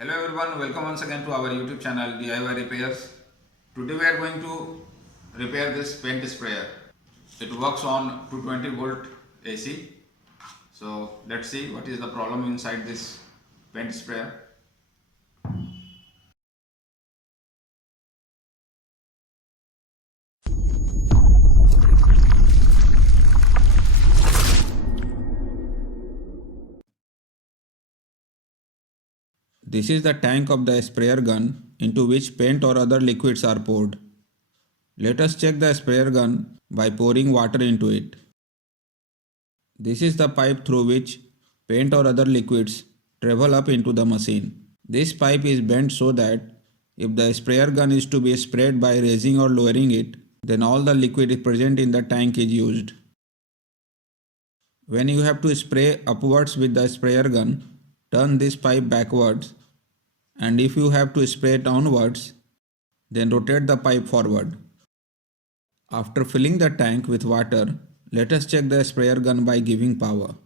Hello everyone, welcome once again to our YouTube channel DIY Repairs. Today we are going to repair this paint sprayer. It works on 220 volt AC. So let's see what is the problem inside this paint sprayer. This is the tank of the sprayer gun into which paint or other liquids are poured. Let us check the sprayer gun by pouring water into it. This is the pipe through which paint or other liquids travel up into the machine. This pipe is bent so that if the sprayer gun is to be sprayed by raising or lowering it, then all the liquid present in the tank is used. When you have to spray upwards with the sprayer gun, turn this pipe backwards, and if you have to spray downwards, then rotate the pipe forward. After filling the tank with water, let us check the sprayer gun by giving power.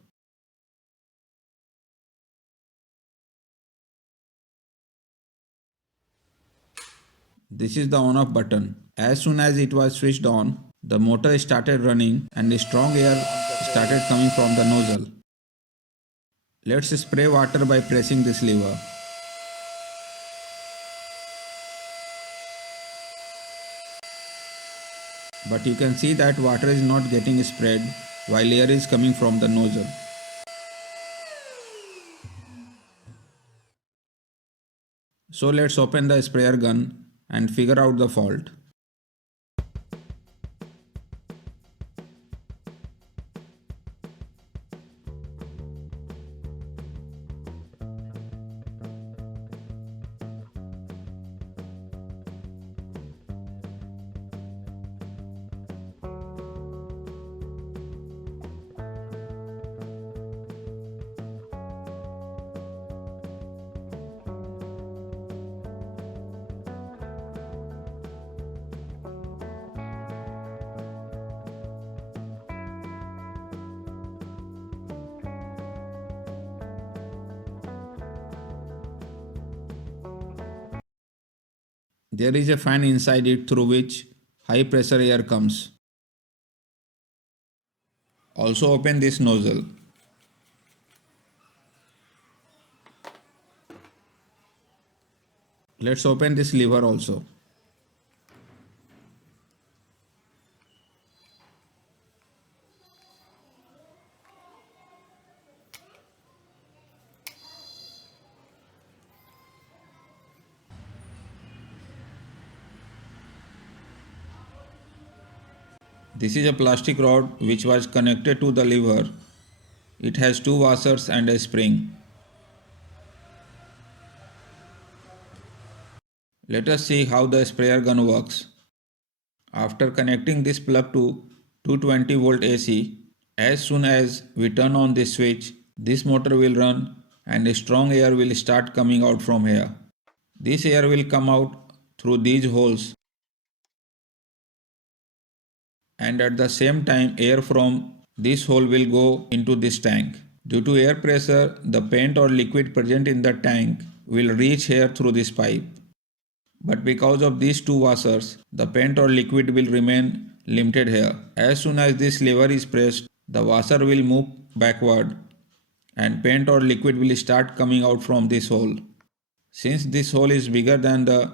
This is the on-off button. As soon as it was switched on, the motor started running and strong air started coming from the nozzle. Let's spray water by pressing this lever. But you can see that water is not getting sprayed while air is coming from the nozzle. So let's open the sprayer gun and figure out the fault. There is a fan inside it through which high pressure air comes. Also open this nozzle. Let's open this lever also. This is a plastic rod which was connected to the lever. It has two washers and a spring. Let us see how the sprayer gun works. After connecting this plug to 220 volt AC, as soon as we turn on this switch, this motor will run and strong air will start coming out from here. This air will come out through these holes, and at the same time air from this hole will go into this tank. Due to air pressure, the paint or liquid present in the tank will reach here through this pipe. But because of these two washers, the paint or liquid will remain limited here. As soon as this lever is pressed, the washer will move backward and paint or liquid will start coming out from this hole. Since this hole is bigger than the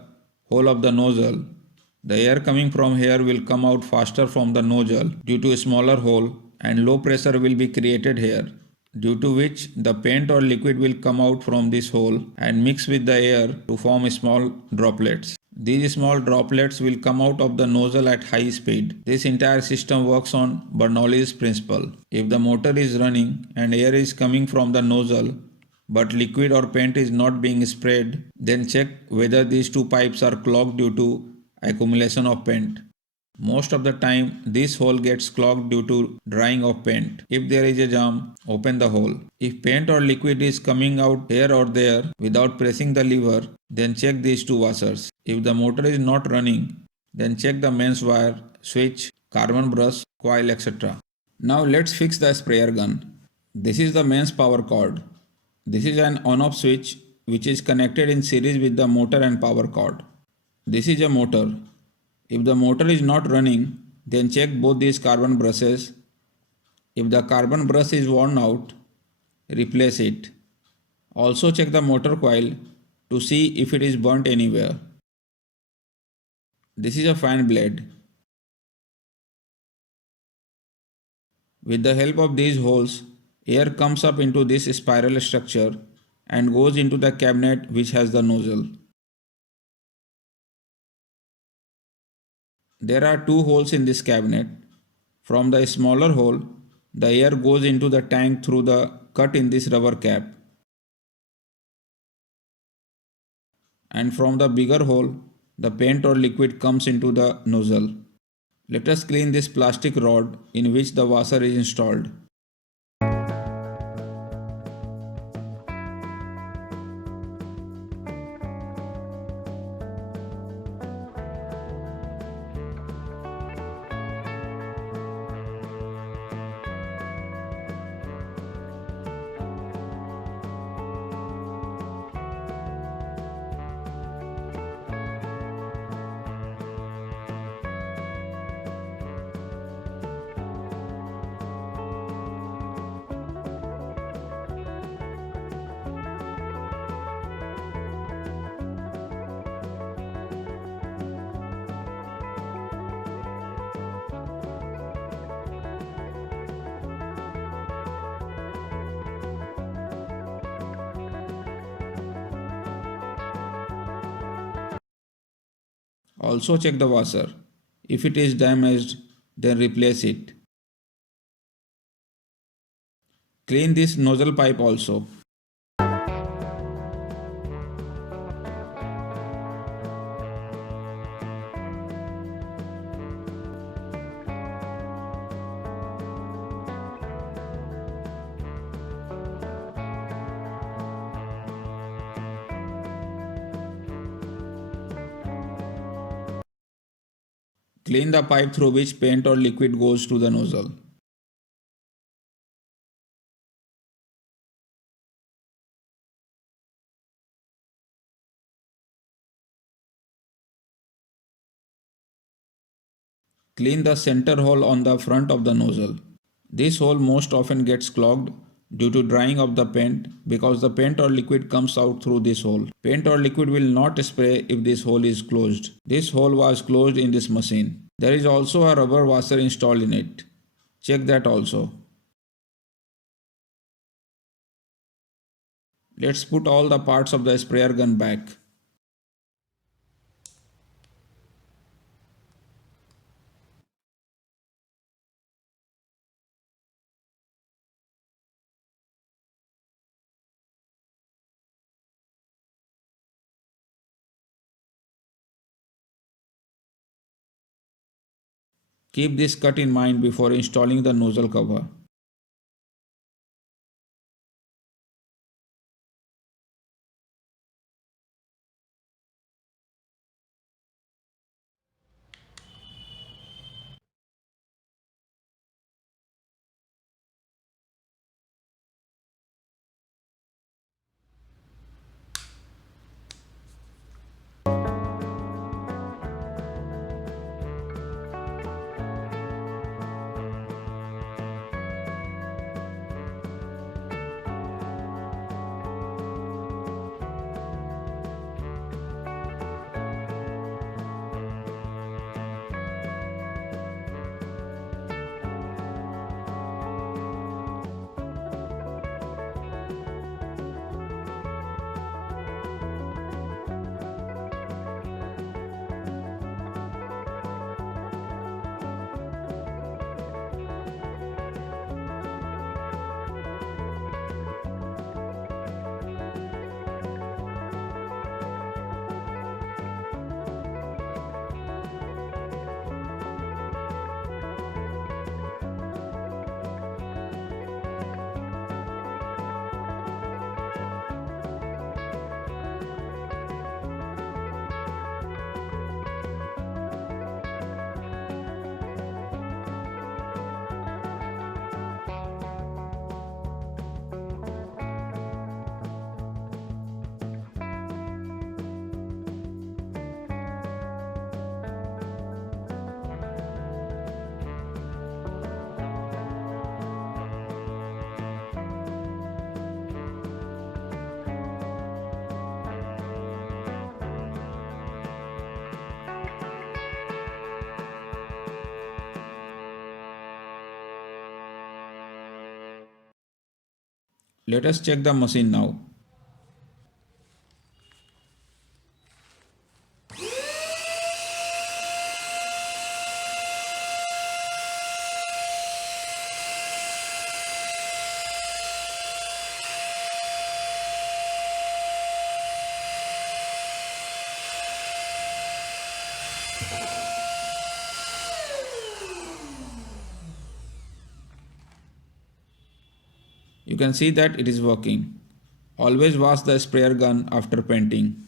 hole of the nozzle, the air coming from here will come out faster from the nozzle due to a smaller hole, and low pressure will be created here, due to which the paint or liquid will come out from this hole and mix with the air to form small droplets. These small droplets will come out of the nozzle at high speed. This entire system works on Bernoulli's principle. If the motor is running and air is coming from the nozzle, but liquid or paint is not being sprayed, then check whether these two pipes are clogged due to accumulation of paint. Most of the time, this hole gets clogged due to drying of paint. If there is a jam, open the hole. If paint or liquid is coming out here or there without pressing the lever, then check these two washers. If the motor is not running, then check the mains wire, switch, carbon brush, coil, etc. Now let's fix the sprayer gun. This is the mains power cord. This is an on-off switch which is connected in series with the motor and power cord. This is a motor. If the motor is not running, then check both these carbon brushes. If the carbon brush is worn out, replace it. Also check the motor coil to see if it is burnt anywhere. This is a fan blade. With the help of these holes, air comes up into this spiral structure and goes into the cabinet which has the nozzle. There are two holes in this cabinet. From the smaller hole, the air goes into the tank through the cut in this rubber cap. And from the bigger hole, the paint or liquid comes into the nozzle. Let us clean this plastic rod in which the washer is installed. Also check the washer. If it is damaged, then replace it. Clean this nozzle pipe also. Clean the pipe through which paint or liquid goes to the nozzle. Clean the center hole on the front of the nozzle. This hole most often gets clogged due to drying of the paint because the paint or liquid comes out through this hole. Paint or liquid will not spray if this hole is closed. This hole was closed in this machine. There is also a rubber washer installed in it. Check that also. Let's put all the parts of the sprayer gun back. Keep this cut in mind before installing the nozzle cover. Let us check the machine now. You can see that it is working. Always wash the sprayer gun after painting.